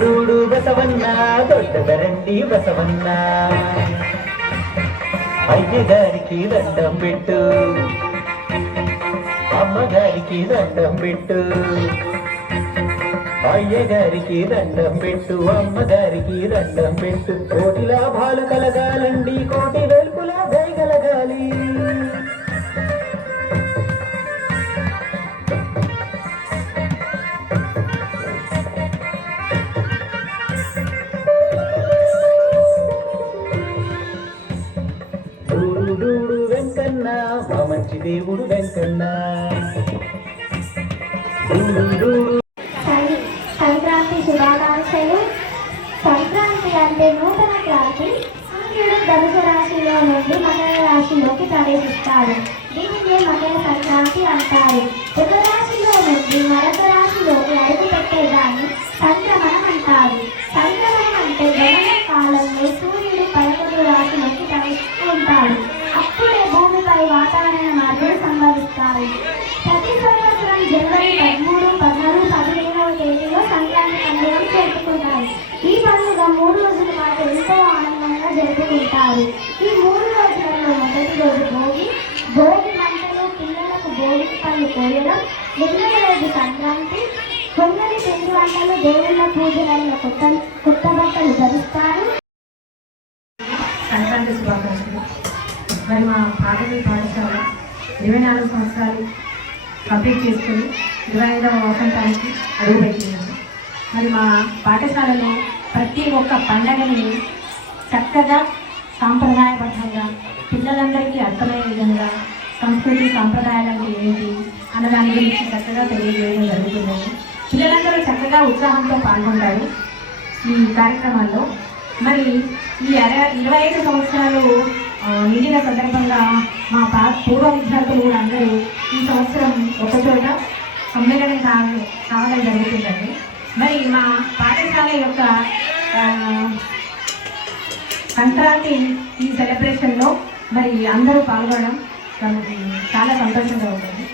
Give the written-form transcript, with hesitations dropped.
డూడు బసవన్న దొడ్డదరండి బసవన్న అయ్యగారికి దండం పెట్టు అమ్మగారికి దండం పెట్టు అయ్యగారికి దండం పెట్టు అమ్మగారికి దండం పెట్టు కోటి లాభాలు కలగాలండి కోటి వెలుపుల దయగలగాలి డూడు వెంకన్న మా మంచి దేవుడు వెంకన్న సంక్రాంతి శుభాకాంక్షలు. సంక్రాంతి అంటే నూతన క్రాంతి. సూర్యుడు ధనుసు రాశిలో నుండి మకర రాశిలోకి ప్రవేశిస్తాడు. దీనినే మకర సంక్రాంతి అంటారు. ఒక రాశిలో నుండి మరొక రాశిలోకి అడుగు పెట్టేదాన్ని సంక్రమణం అంటారు. సంక్రమణం అంటే గమన కాలంలో సూర్యుడు 11 రాశిలోకి ప్రవేశిస్తూ ఉంటాడు. అప్పుడే భూమిపై వాతావరణ మార్పులు సంభవిస్తాయి. ప్రతి సంవత్సరం జనవరి 13, 14, 15వ తేదీలో సంక్రాంతి పండుగను జరుపుకుంటారు. ఈ పండుగ 3 రోజుల పాటు ఎంతో ఆనందంగా జరుపుకుంటారు. ఈ 3 రోజులలో మొదటి రోజు భోగి. భోగి మంటలు, పిల్లలకు భోగి పళ్ళు కోయడం. రెండవ రోజు సంక్రాంతి. కొందరి పిండి వంటలు, దేవుళ్ళ పూజలలో కొత్త బట్టలు ధరిస్తారు. సంక్రాంతి శుభాకాంక్షలు. మరి మా పాఠశాల 24 సంవత్సరాలు కంప్లీట్ చేసుకుని 25వ వసంతానికి అడుగుపెట్టినాము. మరి మా పాఠశాలలో ప్రతి ఒక్క పండగని చక్కగా సాంప్రదాయబద్ధంగా పిల్లలందరికీ అర్థమయ్యే విధంగా సంస్కృతి సాంప్రదాయాలు ఏంటి అన్న దాని గురించి చక్కగా తెలియజేయడం జరుగుతుందని పిల్లలందరూ చక్కగా ఉత్సాహంతో పాల్గొంటారు ఈ కార్యక్రమాల్లో. మరి ఈ 25 సంవత్సరాలు నిండిన సందర్భంగా మా పూర్వ విద్యార్థులు కూడా అందరూ ఈ సంవత్సరం ఒకచోట సమ్మేళనం కావడం జరుగుతుందండి. మరి మా పాఠశాల యొక్క సంక్రాంతి ఈ సెలబ్రేషన్లో మరి అందరూ పాల్గొనడం చాలా సంతోషంగా ఉంటుంది.